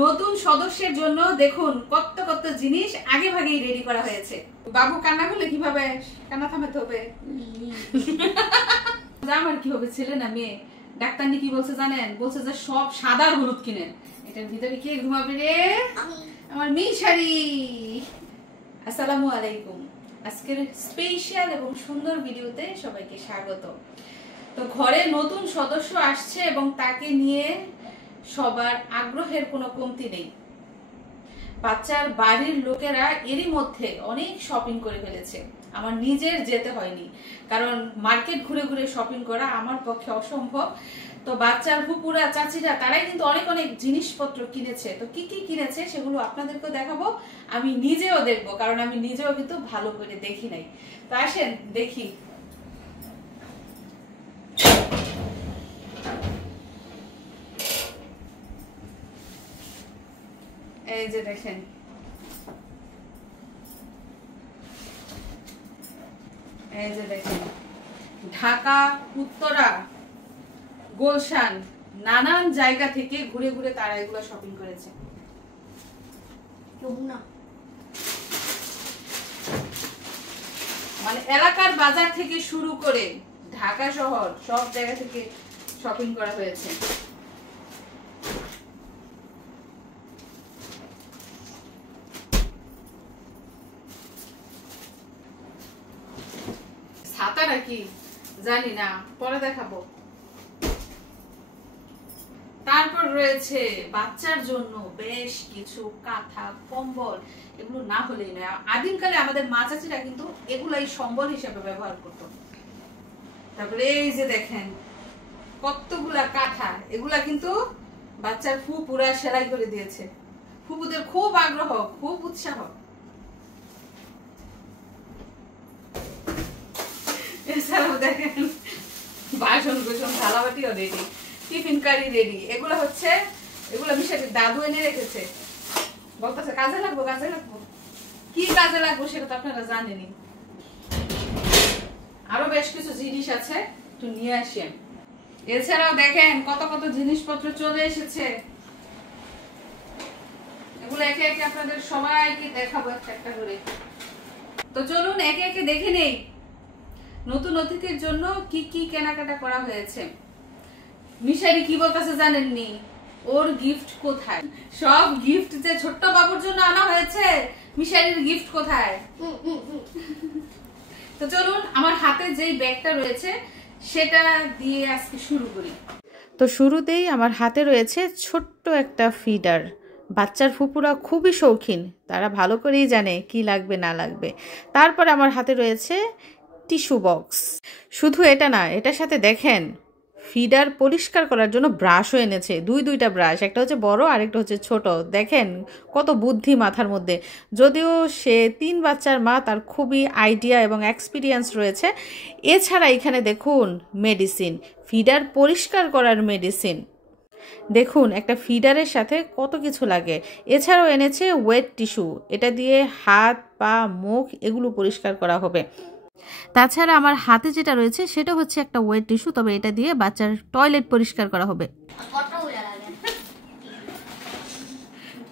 নতুন সদস্যের জন্য দেখুন কত কত জিনিস আগে ভাগেই রেডি করা হয়েছে। বাবু কান্না করলে কিভাবে কান্না থামাতে হবে? আমার কি হবে, ছেলে না মেয়ে? ডাক্তার কি বলছে জানেন? বলছে যে সব সাদা হলুদ কিনেন। এটার ভিতরে কে ঘুমাবে রে? আমার মিশারি। আসসালামু আলাইকুম। আজকের স্পেশাল এবং সুন্দর ভিডিওতে সবাইকে স্বাগত। তো ঘরে নতুন সদস্য আসছে এবং তাকে নিয়ে সবার আগ্রহের কোনো কমতি নেই। বাচ্চার বাড়ির লোকেরা এরই মধ্যে অনেক শপিং করে ফেলেছে। আমার নিজের যেতে হয়নি, কারণ মার্কেট ঘুরে ঘুরে শপিং করা আমার পক্ষে অসম্ভব। তো বাচ্চার ফুপুরা চাচিরা তারাই কিন্তু অনেক অনেক জিনিসপত্র কিনেছে। তো কি কি কিনেছে সেগুলো আপনাদেরকে দেখাবো, আমি নিজেও দেখবো, কারণ আমি নিজেও কিন্তু ভালো করে দেখি নাই। তো আসেন দেখি। এই যে দেখেন, এই যে দেখেন, ঢাকা, উত্তরা, গুলশান, নানান জায়গা থেকে ঘুরে ঘুরে তারা এগুলো শপিং করেছে। মানে এলাকার বাজার থেকে শুরু করে ঢাকা শহর সব জায়গা থেকে শপিং করা হয়েছে। ছাতাটা কি জানি না, পরে দেখাবো। তারপর রয়েছে বাচ্চার জন্য বেশ কিছু কাঁথা, কম্বল। এগুলো না হলেই নয়। আদিমকালে আমাদের মা চাচিরা কিন্তু এগুলাই সম্বল হিসেবে ব্যবহার করতো। তারপরে এই যে দেখেন কতগুলা কাঁথা, এগুলা কিন্তু বাচ্চার ফুপুরা সেলাই করে দিয়েছে। ফুপুদের খুব আগ্রহ, খুব উৎসাহ। এছাড়াও দেখেন বাসন কুসন থালাবাটিও রেডি, টিফিন কারি রেডি। এগুলো হচ্ছে, এগুলো মিশাটির দাদু এনে রেখেছে। বলতেছে কাজে লাগবো, কাজে লাগবো। কি কাজে লাগবো সেটা তো আপনারা জানেনই। আরো বেশ কিছু জিনিস আছে, একটু নিয়ে আসি। এছাড়াও দেখেন কত কত জিনিসপত্র চলে এসেছে। এগুলো একে একে আপনাদের সবাইকে দেখাবো একটা একটা করে। তো চলুন একে একে দেখে নেই নতুন অতিথির জন্য কি কি কেনাকাটা করা হয়েছে। মিশারি কি বলতেছে জানেননি? ওর গিফট কোথায়? সব গিফট যে ছোট্ট বাবুর জন্য আনা হয়েছে, মিশারির গিফট কোথায়? তো চলুন আমার হাতে যেই ব্যাগটা রয়েছে সেটা দিয়ে আজকে শুরু করি। তো শুরুতেই আমার হাতে রয়েছে ছোট্ট একটা ফিডার। বাচ্চার ফুপুরা খুবই শৌখিন, তারা ভালো করেই জানে কি লাগবে না লাগবে। তারপর আমার হাতে রয়েছে টিস্যু বক্স। শুধু এটা না, এটার সাথে দেখেন ফিডার পরিষ্কার করার জন্য ব্রাশও এনেছে। দুইটা ব্রাশ, একটা হচ্ছে বড় আর একটা হচ্ছে ছোট। দেখেন কত বুদ্ধি মাথার মধ্যে। যদিও সে 3 বাচ্চার মা, তার খুবই আইডিয়া এবং এক্সপিরিয়েন্স রয়েছে। এছাড়া এখানে দেখুন মেডিসিন, ফিডার পরিষ্কার করার মেডিসিন। দেখুন একটা ফিডারের সাথে কত কিছু লাগে। এছাড়াও এনেছে ওয়েট টিস্যু, এটা দিয়ে হাত, পা, মুখ এগুলো পরিষ্কার করা হবে। তাছাড়া আমার হাতে যেটা রয়েছে সেটা হচ্ছে একটা ওয়েট টিস্যু, তবে এটা দিয়ে বাচ্চার টয়লেট পরিষ্কার করা হবে।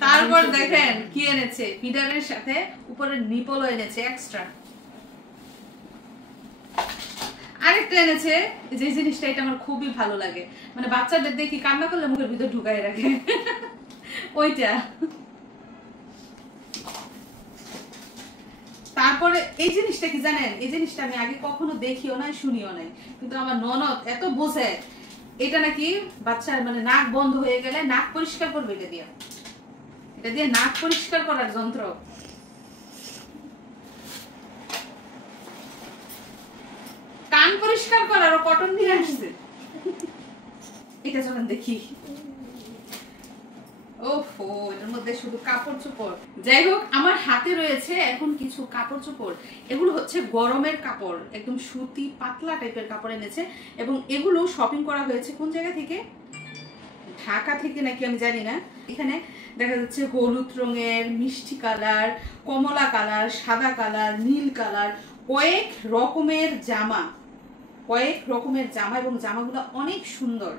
তারপর দেখেন কি এনেছে, ফিডারের সাথে উপরের নিপলও এনেছে এক্সট্রা। আরেকটা এনেছে, যে জিনিসটা এটা আমার খুবই ভালো লাগে, মানে বাচ্চাদের দেখি কান্না করলে মুখের ভিতর ঢুকায় রাখে, ওইটা। তারপরে এই জিনিসটা কি জানেন? এই জিনিসটা আমি আগে কখনো দেখিও নাই, শুনিও নাই, কিন্তু আমার ননদ এত বোঝে। এটা নাকি বাচ্চার মানে নাক বন্ধ হয়ে গেলে নাক পরিষ্কার করবে এটা দিয়ে। এটা দিয়ে নাক পরিষ্কার করার যন্ত্র। কান পরিষ্কার করার কটন দিয়ে আসছে। এটা যখন দেখি, ওহো, এর মধ্যে শুধু কাপড় চোপড়। যাই হোক, আমার হাতে রয়েছে এখন কিছু কাপড় চোপড়। এগুলো হচ্ছে গরমের কাপড়, একদম সুতি পাতলা টাইপের কাপড় এনেছে। এবং এগুলো শপিং করা হয়েছে কোন জায়গা থেকে? ঢাকা থেকে নাকি আমি জানি না। এখানে দেখা যাচ্ছে হলুদ রঙের, মিষ্টি কালার, কমলা কালার, সাদা কালার, নীল কালার, কয়েক রকমের জামা এবং জামাগুলো অনেক সুন্দর,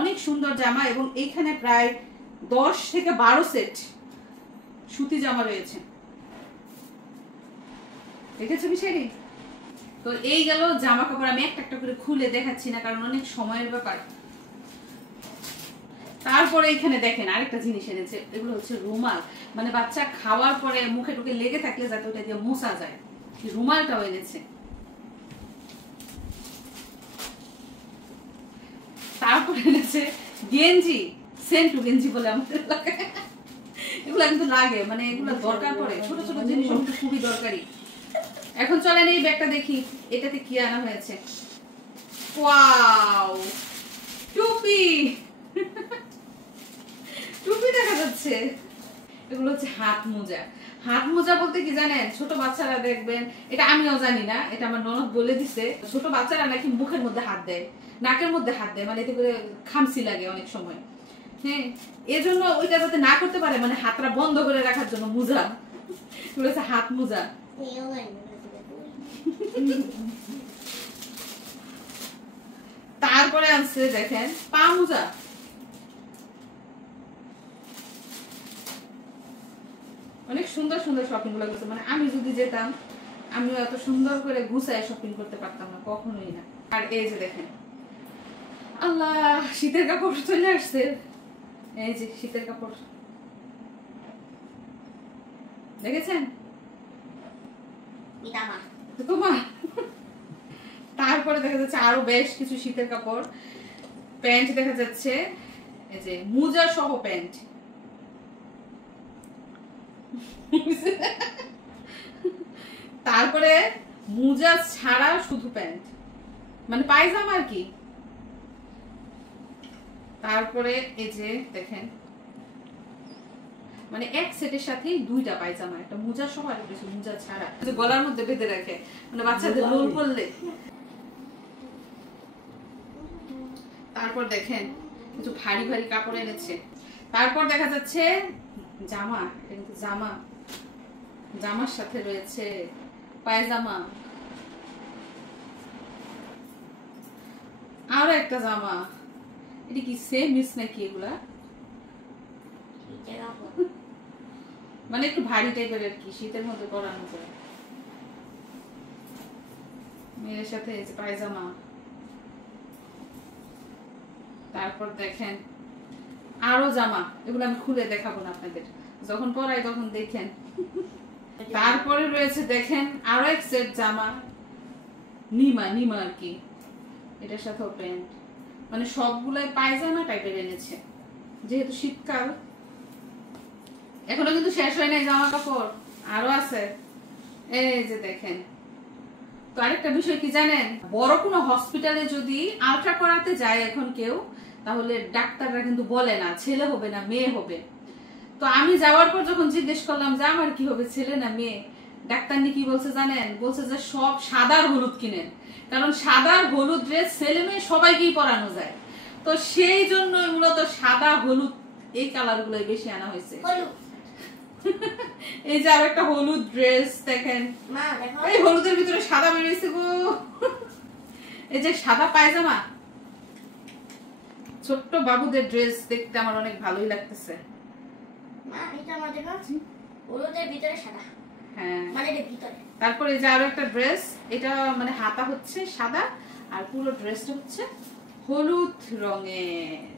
অনেক সুন্দর জামা। এবং এখানে প্রায় 10 থেকে 12 সেট সুতি জামা রয়েছে, দেখেছো মিশারি? তো এই গেল জামা কাপড়। আমি একটা একটা করে খুলে দেখাচ্ছি না, কারণ অনেক সময়ের ব্যাপার। তারপরে এখানে দেখেন আরেকটা জিনিস এনেছে, এগুলো হচ্ছে রুমাল, মানে বাচ্চা খাওয়ার পরে মুখে টুকে লেগে থাকলে যাতে ওটা দিয়ে মোছা যায়, রুমালটাও এনেছে। তারপরে এনেছে গেঞ্জি, সেন্টু গেঞ্জি বলে আমাদের এলাকায়, এগুলো কিন্তু লাগে, মানে এগুলো দরকার পড়ে, ছোট ছোট জিনিস খুবই দরকারি। এখন চলেন এই ব্যাগটা দেখি, এটাতে কি আনা হয়েছে। ওয়াও, টুপি, টুপি দেখা যাচ্ছে। এগুলো হচ্ছে হাত মোজা। হাত মোজা বলতে কি জানেন, ছোট বাচ্চারা দেখবেন, এটা আমিও জানি না, এটা আমার ননদ বলে দিছে, ছোট বাচ্চারা নাকি মুখের মধ্যে হাত দেয়, নাকের মধ্যে হাত দেয়, মানে এতে করে খামসি লাগে অনেক সময়। হ্যাঁ, এজন্য ওইটা যাতে না করতে পারে, মানে হাতটা বন্ধ করে রাখার জন্য মোজা, এগুলো হচ্ছে হাত মোজা। তারপরে আছে দেখেন পা মোজা। অনেক সুন্দর সুন্দর শপিং গুলো করছে, মানে আমি যদি যেতাম আমিও এত সুন্দর করে গুছায় শপিং করতে পারতাম না, কখনোই না। আর এই যে দেখেন, আল্লাহ, শীতের কাপড় চলে আসছে। এই যে শীতের কাপড় দেখেছেন তোমার। তারপরে দেখা যাচ্ছে আরো বেশ কিছু শীতের কাপড়, প্যান্ট দেখা যাচ্ছে, এই যে মোজা সহ প্যান্ট। তারপরে মোজা ছাড়া শুধু প্যান্ট, মানে পায়জামা আর কি। তারপরে এই যে দেখেন, মানে এক সেটের সাথে দুইটা পায়জামা, একটা মোজা সহ আর কিছু মোজা ছাড়া, গলার মধ্যে বেঁধে রাখে, মানে বাচ্চাদের লোল করলে। তারপর দেখেন কিছু ভারী ভারী কাপড় এনেছে। তারপর দেখা যাচ্ছে জামা, জামা, জামার সাথে রয়েছে পায়জামা, আরো একটা জামা। এটা কি সেম মিস নাকি? এগুলা মানে একটু ভারী টাইপের আর কি, শীতের মধ্যে পরানো যায়। মেয়ের সাথে পায়জামা। তারপর দেখেন আরো জামা, এগুলো আমি খুলে দেখাবো না আপনাদের, যখন পরাই তখন দেখেন। তারপরে রয়েছে দেখেন আরো এক সেট জামা, নিমা নিমা আর কি, এটার সাথেও প্যান্ট, মানে সবগুলাই পায়জামা টাইপের এনেছে, যেহেতু শীতকাল। এখনো কিন্তু শেষ হয় নাই জামা কাপড়, আরো আছে। এই যে দেখেন। তো আরেকটা বিষয় কি জানেন, বড় কোনো হসপিটালে যদি আলট্রা করাতে যায় এখন কেউ, তাহলে ডাক্তাররা কিন্তু বলে না ছেলে হবে না মেয়ে হবে। তো আমি যাওয়ার পর যখন জিজ্ঞেস করলাম যে আমার কি হবে, ছেলে না মেয়ে, ডাক্তার কি বলছে জানেন, বলছে যে সব সাদা হলুদ কিনেন, কারণ সাদা হলুদ ড্রেস ছেলে মেয়ে সবাইকেই পরানো যায়। তো সেই জন্য মূলত সাদা হলুদ এই কালার গুলোই বেশি আনা হয়েছে। এই যে আর একটা হলুদ ড্রেস দেখেন, এই হলুদের ভিতরে সাদা বেরিয়েছে গো। এই যে সাদা পায়জামা, ছোট্ট বাবুদের ড্রেস দেখতে আমার অনেক ভালোই লাগতেছে। তারপরে যে আরো একটা ড্রেস, এটা মানে হাতা হচ্ছে সাদা আর পুরো ড্রেসটা হচ্ছে হলুদ রঙের।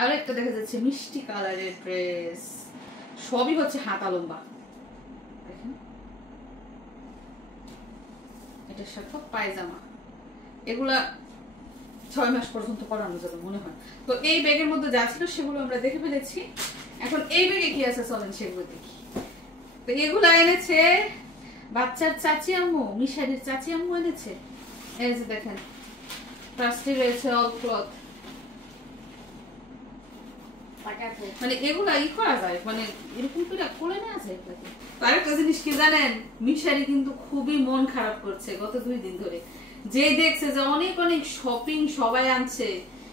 আরো একটা দেখা যাচ্ছে মিষ্টি কালারের ড্রেস, সবই হচ্ছে হাতা লম্বা। দেখেন এটার সাথে পায়জামা, এগুলা 6 মাস পর্যন্ত পরানো যাবে মনে হয়। তো এই ব্যাগের মধ্যে যা ছিল সেগুলো আমরা দেখে ফেলেছি। এখন এই ব্যাগে কি আছে চলেন সেগুলো দেখি। তো এগুলো এনেছে বাচ্চার চাচি আম্মু, মিশারির চাচি আম্মু এনেছে। এই যে দেখেন প্লাস্টিক রয়েছে, অল ক্লথ, মানে এগুলা ই করা যায়, মানে এরকম করে কোলে নেওয়া যায়। আরেকটা জিনিস কি জানেন, মিশারি কিন্তু খুবই মন খারাপ করছে গত 2 দিন ধরে, যে দেখছে যে অনেক অনেক শপিং সবাই আনছে,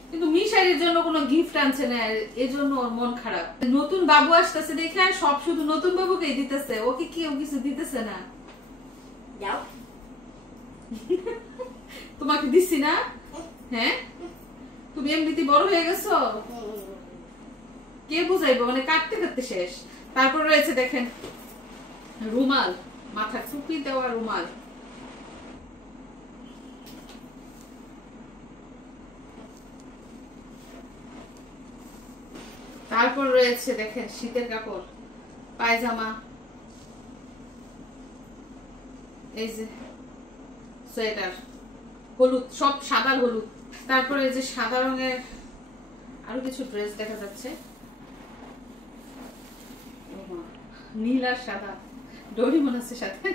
কিন্তু মিশারির জন্য কোনো গিফট আনছে না, এজন্য ওর মন খারাপ। নতুন বাবু আসতেছে দেখে সব শুধু নতুন বাবুকেই দিতেছে, ওকে কেউ কিছু দিতেছে না। তোমাকে দিচ্ছি না, হ্যাঁ তুমি এমনিতে বড় হয়ে গেছো, কে বুঝাইবো, মানে কাটতে কাটতে শেষ। তারপর রয়েছে দেখেন রুমাল, মাথার টুপি দেওয়া রুমাল। তারপর রয়েছে দেখেন শীতের কাপড়, পায়জামা, এই যে সোয়েটার, হলুদ, সব সাদা হলুদ। তারপরে এই যে সাদা রঙের আরো কিছু ড্রেস দেখা যাচ্ছে, নীল আর সাদা, ডোরিমন আছে সাথে,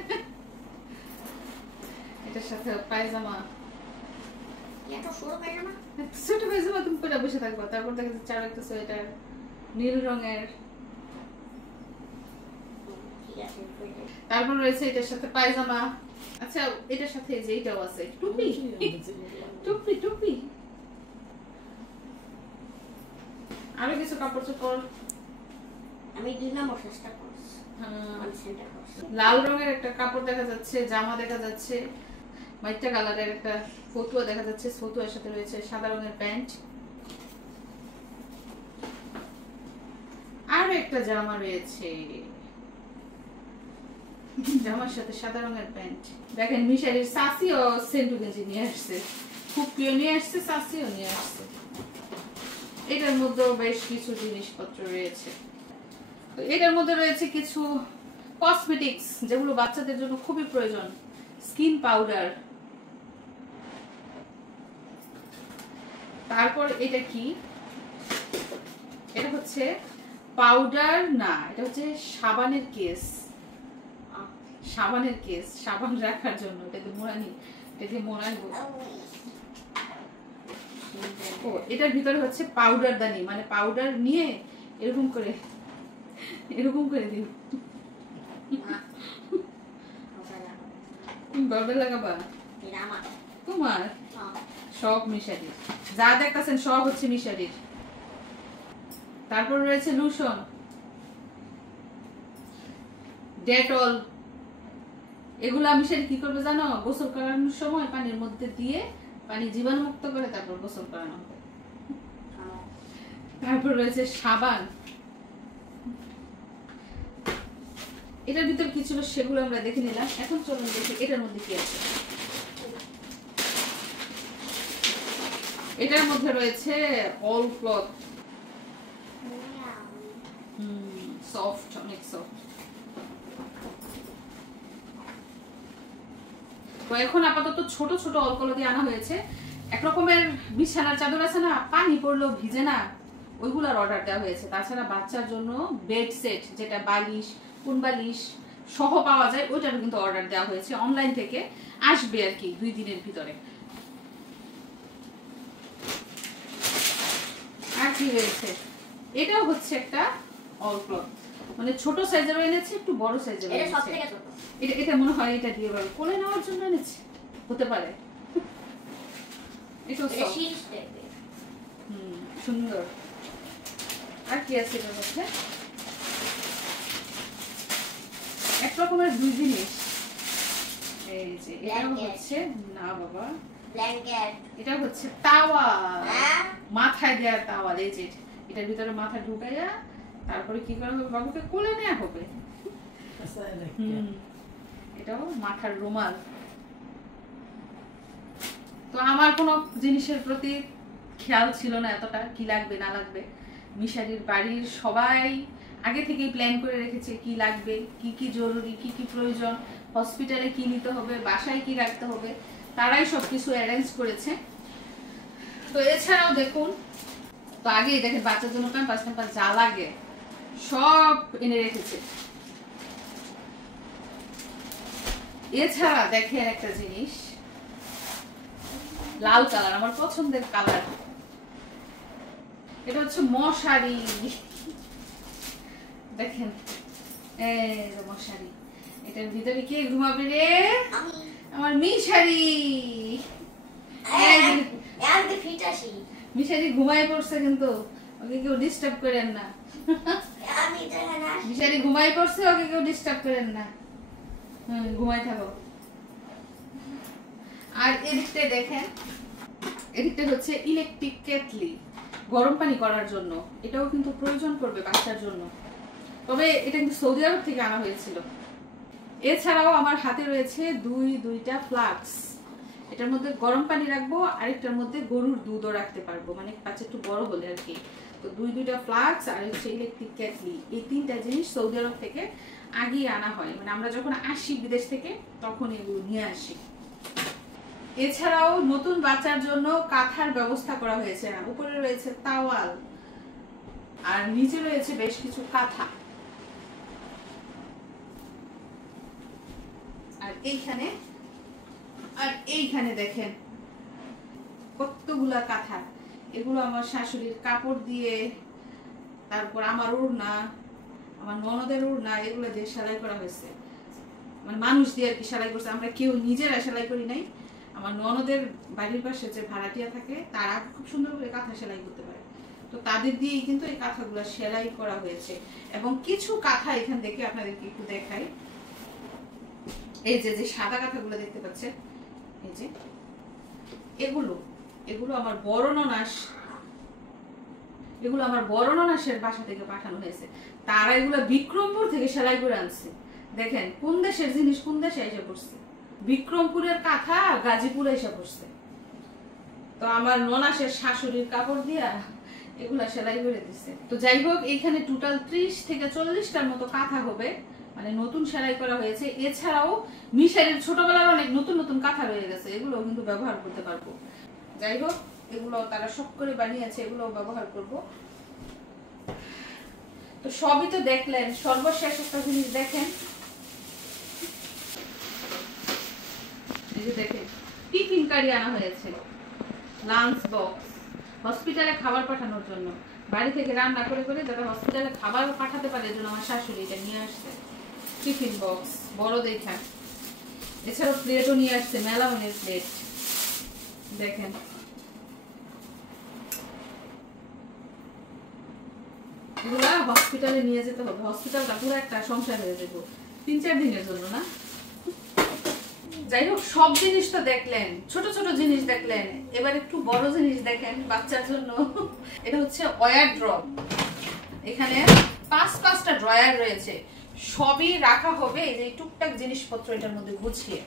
এটার সাথে পায়জামা, ছোট পায়জামা তুমি পরে বসে থাকবা। তারপর দেখা যাচ্ছে আরো একটা সোয়েটার নীল রঙের। তারপর রয়েছে এটার সাথে পায়জামা। আচ্ছা এটার সাথে যে এটাও আছে টুপি, টুপি টুপি, আরো কিছু কাপড় চোপড়। আমি 2 নম্বর চেষ্টা করছি। লাল রঙের একটা কাপড় দেখা যাচ্ছে, জামা দেখা যাচ্ছে, মাইটা কালারের একটা ফতুয়া দেখা যাচ্ছে, ফতুয়ার সাথে রয়েছে সাদা রঙের প্যান্ট, আর একটা জামা রয়েছে, জামার সাথে সাদা রঙের প্যান্ট। দেখেন মিশারির সাসিও সেন্টু গেঞ্জি নিয়ে আসছে, ফুপিও নিয়ে আসছে, সাসিও নিয়ে আসছে। এটার মধ্যেও বেশ কিছু জিনিসপত্র রয়েছে। তো এটার মধ্যে রয়েছে কিছু কসমেটিক্স যেগুলো বাচ্চাদের জন্য খুবই প্রয়োজন, স্কিন পাউডার। তারপর এটা কি, এটা হচ্ছে পাউডার না, এটা হচ্ছে সাবানের কেস, সাবানের কেস, সাবান রাখার জন্য। এটাতে মোড়ানি, এটাতে মোড়াইবো। ও এটার ভিতরে হচ্ছে পাউডার দানি, মানে পাউডার নিয়ে এরকম করে দিও। তুমি বাবা লাগাবা, তোমার সব মিশারির, যা দেখতেছেন সব হচ্ছে মিশারির। তারপর রয়েছে লুশন, ডেটল। এগুলো মিশারি কি করবে জানো, গোসল করানোর সময় পানির মধ্যে দিয়ে পানি জীবাণুমুক্ত করে তারপর গোসল করানো হবে। তারপর রয়েছে সাবান, এটার ভিতর কি ছিল সেগুলো আমরা দেখে নিলাম। এখন চলুন দেখি এটার মধ্যে কি আছে। এটার মধ্যে রয়েছে অল ক্লথ, সফট, অনেক সফট। তো এখন আপাতত ছোট ছোট অল ক্লথ দিয়ে আনা হয়েছে। এক রকমের বিছানার চাদর আছে না, পানি পড়লেও ভিজে না, ওইগুলার অর্ডার দেওয়া হয়েছে। তাছাড়া বাচ্চার জন্য বেড সেট, যেটা বালিশ, কোন বালিশ সহ পাওয়া যায়, ওইটারও কিন্তু অর্ডার দেওয়া হয়েছে, অনলাইন থেকে আসবে আর কি 2 দিনের ভিতরে। আর কি রয়েছে, এটাও হচ্ছে একটা অল ক্লথ, মানে ছোট সাইজেরও এনেছে, একটু বড় সাইজেরও এনেছে। এটা মনে হয় এটা দিয়ে বল কোলে নেওয়ার জন্য এনেছে, হতে পারে। এটা সুন্দর। আর কি আছে এটার মধ্যে, এক রকমের 2 জিনিস। এই যে এটা হচ্ছে না বাবা, এটা হচ্ছে তাওয়াল, মাথায় দেওয়ার তাওয়াল। এই যে এটার ভিতরে মাথা ঢুকাইয়া তারপরে কি করা হবে, বাবুকে কোলে নেওয়া হবে। এটাও মাথার রুমাল। তো আমার কোনো জিনিসের প্রতি খেয়াল ছিল না এতটা কি লাগবে না লাগবে। মিশারির বাড়ির সবাই আগে থেকেই প্ল্যান করে রেখেছে কি লাগবে, কি কি জরুরি, কি কি প্রয়োজন, হসপিটালে কি নিতে হবে, বাসায় কি রাখতে হবে, তারাই সবকিছু অ্যারেঞ্জ করেছে। তো এছাড়াও দেখুন, তো আগেই দেখেন বাচ্চার জন্য প্যাম্পাস যা লাগে সব এনে রেখেছে। এছাড়া দেখেন একটা জিনিস, লাল কালার, আমার পছন্দের কালার, এটা হচ্ছে মশারি। দেখেন এই মশারি, এটার ভিতরে কে ঘুমাবে রে, আমার মিশারি। মিশারি ঘুমায় পড়ছে, কিন্তু ওকে কেউ ডিস্টার্ব করেন না। মিশারি ঘুমায় পড়ছে, ওকে কেউ ডিস্টার্ব করেন না, ঘুমাই থাকো। আর এদিকটায় দেখেন এদিকটা হচ্ছে ইলেকট্রিক কেটলি, গরম পানি করার জন্য। এটাও কিন্তু প্রয়োজন পড়বে বাচ্চার জন্য, তবে এটা কিন্তু সৌদি আরব থেকে আনা হয়েছিল। এছাড়াও আমার হাতে রয়েছে দুইটা ফ্লাক্স। এটার মধ্যে গরম পানি রাখবো, আরেকটার মধ্যে গরুর দুধও রাখতে পারবো, মানে বাচ্চা একটু বড় হলে আর কি। তো দুইটা ফ্লাক্স আর হচ্ছে ইলেকট্রিক কেটলি, এই তিনটা জিনিস সৌদি আরব থেকে আগেই আনা হয়, মানে আমরা যখন আসি বিদেশ থেকে তখন এগুলো নিয়ে আসি। এছাড়াও নতুন বাচ্চার জন্য কাঁথার ব্যবস্থা করা হয়েছে, উপরে রয়েছে তাওয়াল আর নিচে রয়েছে বেশ কিছু কাঁথা। আর এইখানে দেখেন কতগুলা কাঁথা। এগুলো আমার শাশুড়ির কাপড় দিয়ে, তারপর আমার ওড়না, আমার ননদের ওড়না, এগুলো দিয়ে সেলাই করা হয়েছে, মানে মানুষ দিয়ে আর কি সেলাই করছে। আমরা কেউ নিজেরা সেলাই করি নাই। আমার ননদের বাড়ির পাশে যে ভাড়াটিয়া থাকে তারা খুব সুন্দর করে কাঁথা সেলাই করতে পারে, তো তাদের দিয়েই কিন্তু এই কাঁথাগুলো সেলাই করা হয়েছে। এবং কিছু কাঁথা এখান থেকে আপনাদেরকে একটু দেখাই। এই যে সাদা কাঁথাগুলো দেখতে পাচ্ছেন, এই যে এগুলো আমার বড় ননাসের বাসা থেকে পাঠানো হয়েছে। তারা এগুলো বিক্রমপুর থেকে সেলাই করে আনছে। দেখেন কোন দেশের জিনিস কোন দেশে এসে পড়ছে। বিক্রমপুরের কাঁথা গাজীপুরে এসে পড়ছে। তো আমার ননাসের শাশুড়ির কাপড় দিয়া এগুলা সেলাই করে দিচ্ছে। তো যাই হোক, এইখানে টোটাল 30 থেকে 40টার মতো কাঁথা হবে, মানে নতুন সেলাই করা হয়েছে। এছাড়াও মিশারের ছোটবেলার অনেক নতুন নতুন কাঁথা রয়ে গেছে, এগুলো কিন্তু ব্যবহার করতে পারবো। যাই হোক, এগুলো তারা শখ করে বানিয়েছে, এগুলো ব্যবহার করব। তো সবই তো দেখলেন, সর্বশেষ একটা জিনিস দেখেন, এই যে দেখেন টিফিন কারি আনা হয়েছে, লাঞ্চ বক্স, হসপিটালে খাবার পাঠানোর জন্য। বাড়ি থেকে রান্না করে করে যারা হসপিটালে খাবার পাঠাতে পারে, এজন্য আমার শাশুড়ি এটা নিয়ে আসছে টিফিন বক্স, বড় দেখা। এছাড়াও প্লেটও নিয়ে আসছে, মেলামনের প্লেট দেখেন। এগুলা হসপিটালে নিয়ে যেতে হবে, হসপিটালটা পুরো একটা সংসার হয়ে যাবো 3-4 দিনের জন্য না। যাই হোক, সব জিনিস তো দেখলেন, ছোট ছোট জিনিস দেখলেন, এবার একটু বড় জিনিস দেখেন বাচ্চার জন্য। এটা হচ্ছে ওয়্যার ড্রপ। এখানে 5-5টা ড্রয়ার রয়েছে, সবই রাখা হবে এই যে টুকটাক জিনিসপত্র এটার মধ্যে গুছিয়ে।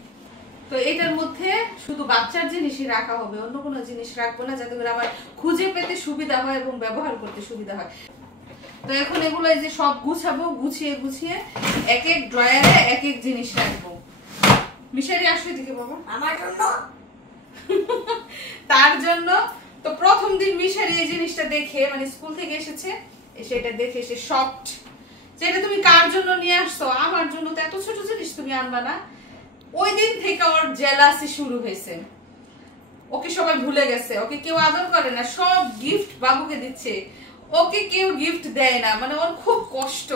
তো এটার মধ্যে শুধু বাচ্চার জিনিসই রাখা হবে, অন্য কোনো জিনিস রাখবো না, যাতে করে আমার খুঁজে পেতে সুবিধা হয় এবং ব্যবহার করতে সুবিধা হয়। তো এখন এগুলো এই যে সব গুছাবো, গুছিয়ে গুছিয়ে এক এক ড্রয়ারে এক এক জিনিস রাখবো। মিশারি আসবে দিকে বাবা আমার জন্য, তার জন্য। তো প্রথম দিন মিশারি এই জিনিসটা দেখে, মানে স্কুল থেকে এসেছে, সেটা দেখে সে শকড, যেটা তুমি কার জন্য নিয়ে আসছো, আমার জন্য তো এত ছোট জিনিস তুমি আনবা না। ওই দিন থেকে ওর জেলাসি শুরু হয়েছে, ওকে সবাই ভুলে গেছে, ওকে কেউ আদর করে না, সব গিফট বাবুকে দিচ্ছে, ওকে কেউ গিফট দেয় না, মানে ওর খুব কষ্ট,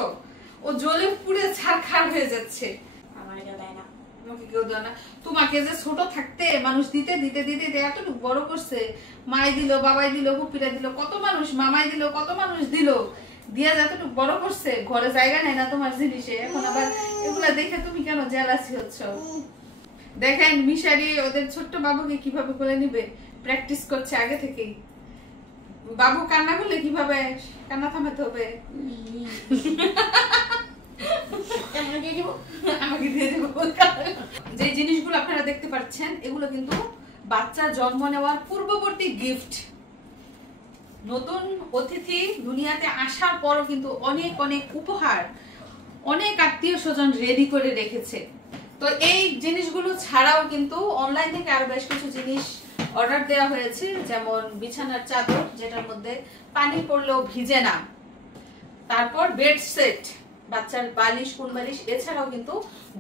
ও জ্বলে পুড়ে ছারখার হয়ে যাচ্ছে। তোমাকে যে ছোট থাকতে মানুষ দিতে দিতে দিতে এতটুকু বড় করছে, মাই দিল, বাবাই দিল, পুপিরা দিল, কত মানুষ মামাই দিল, কত মানুষ দিল, দিয়া যতটুকু বড় করছে, ঘরে জায়গা নেই না তোমার জিনিসে। এখন আবার এগুলা দেখে তুমি কেন জেলাসি হচ্ছ? দেখেন মিশারি ওদের ছোট্ট বাবুকে কিভাবে করে নিবে, প্র্যাকটিস করছে আগে থেকেই। বাবু কান্না করলে কিভাবে কান্না থামাতে হবে, আমাকে দিয়ে দেবো। যে জিনিসগুলো আপনারা দেখতে পাচ্ছেন, এগুলো কিন্তু বাচ্চা জন্ম নেওয়ার পূর্ববর্তী গিফট। নতুন অতিথি দুনিয়াতে আসার পরও কিন্তু অনেক অনেক উপহার অনেক আত্মীয় স্বজন রেডি করে রেখেছে। তো এই জিনিসগুলো ছাড়াও কিন্তু অনলাইন থেকে আরো বেশ কিছু জিনিস অর্ডার দেওয়া হয়েছে, যেমন বিছানার চাদর, যেটার মধ্যে পানি পড়লেও ভিজে না, তারপর বেড সেট, বাচ্চার বালিশ, কোন বালিশ, এছাড়াও কিন্তু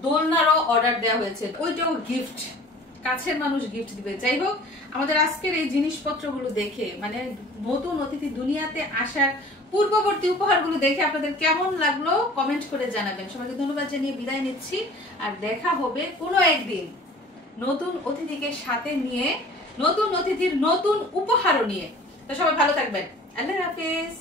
দোলনারও অর্ডার দেওয়া হয়েছে, ওইটাও গিফট, কাছের মানুষ গিফট দিবে। যাই হোক, আমাদের আজকের এই জিনিসপত্রগুলো দেখে, মানে নতুন অতিথি দুনিয়াতে আসার পূর্ববর্তী উপহারগুলো দেখে আপনাদের কেমন লাগলো কমেন্ট করে জানাবেন। সবাইকে ধন্যবাদ জানিয়ে বিদায় নিচ্ছি, আর দেখা হবে কোনো একদিন নতুন অতিথিকে সাথে নিয়ে, নতুন অতিথির নতুন উপহারও নিয়ে। তো সবাই ভালো থাকবেন, আল্লাহ হাফেজ।